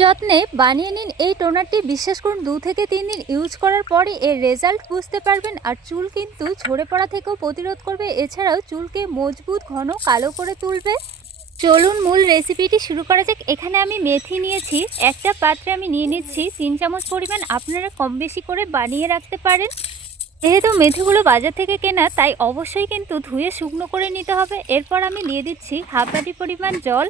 যত্নে বানিয়ে নিন এই টোনারটি। বিশ্বাস করুন 2 থেকে 3 দিন ইউজ করার পরে এর রেজাল্ট বুঝতে পারবেন। আর চুল কিন্তু ঝরে পড়া থেকেও প্রতিরোধ করবে, এছাড়াও চুলকে মজবুত ঘন কালো করে তুলবে। চলুন মূল রেসিপিটি শুরু করা যাক। এখানে আমি মেথি নিয়েছি, একটা পাত্রে আমি নিয়ে নিচ্ছি 3 চামচ পরিমাণ। আপনারা কম বেশি করে বানিয়ে রাখতে পারেন। যেহেতু মেথিগুলো বাজার থেকে কেনা, তাই অবশ্যই কিন্তু ধুয়ে শুকনো করে নিতে হবে। এরপর আমি দিয়ে দিচ্ছি হাফ বাটি পরিমাণ জল,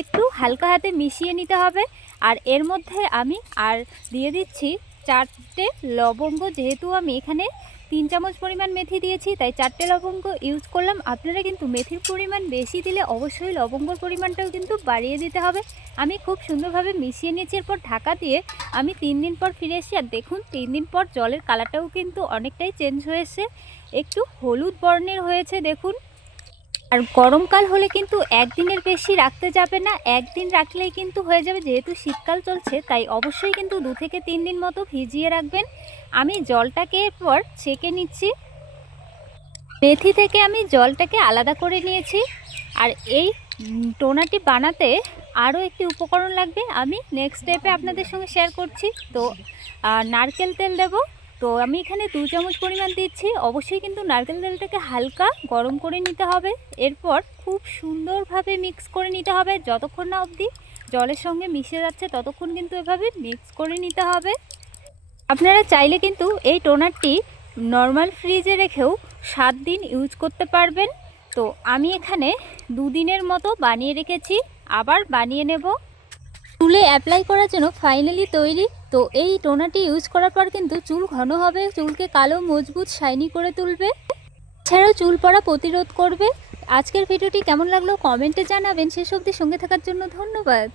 একটু হালকা হাতে মিশিয়ে নিতে হবে। আর এর মধ্যে আমি আর দিয়ে দিচ্ছি 4টে লবঙ্গ। যেহেতু আমি এখানে 3 চামচ পরিমাণ মেথি দিয়েছি, তাই 4টে লবঙ্গ ইউজ করলাম। আপনারা কিন্তু মেথির পরিমাণ বেশি দিলে অবশ্যই লবঙ্গর পরিমাণটাও কিন্তু বাড়িয়ে দিতে হবে। আমি খুব সুন্দরভাবে মিশিয়ে নিয়েছি। এরপর ঢাকা দিয়ে আমি 3 দিন পর ফিরে এসেছি। আর দেখুন 3 দিন পর জলের কালারটাও কিন্তু অনেকটাই চেঞ্জ হয়েছে, একটু হলুদ বর্ণের হয়েছে দেখুন। আর গরমকাল হলে কিন্তু একদিনের বেশি রাখতে যাবে না, একদিন রাখলেই কিন্তু হয়ে যাবে। যেহেতু শীতকাল চলছে, তাই অবশ্যই কিন্তু 2 থেকে 3 দিন মতো ভিজিয়ে রাখবেন। আমি জলটাকে এরপর ছেঁকে নিচ্ছি। মেথি থেকে আমি জলটাকে আলাদা করে নিয়েছি। আর এই টোনাটি বানাতে আরও একটি উপকরণ লাগবে, আমি নেক্সট স্টেপে আপনাদের সঙ্গে শেয়ার করছি। তো নারকেল তেল দেব। তো আমি এখানে 2 চামচ পরিমাণ দিচ্ছি। অবশ্যই কিন্তু নারকেল তেলটাকে হালকা গরম করে নিতে হবে। এরপর খুব সুন্দরভাবে মিক্স করে নিতে হবে, যতক্ষণ না অবধি জলের সঙ্গে মিশে যাচ্ছে ততক্ষণ কিন্তু এভাবে মিক্স করে নিতে হবে। আপনারা চাইলে কিন্তু এই টোনারটি নর্মাল ফ্রিজে রেখেও 7 দিন ইউজ করতে পারবেন। তো আমি এখানে 2 দিনের মতো বানিয়ে রেখেছি, আবার বানিয়ে নেব। চুলে অ্যাপ্লাই করার জন্য ফাইনালি তৈরি। তো এই টোনারটি ইউজ করার পর কিন্তু চুল ঘন হবে, চুলকে কালো মজবুত শাইনি করে তুলবে, এছাড়াও চুল পড়া প্রতিরোধ করবে। আজকের ভিডিওটি কেমন লাগলো কমেন্টে জানাবেন। শেষ অবধি সঙ্গে থাকার জন্য ধন্যবাদ।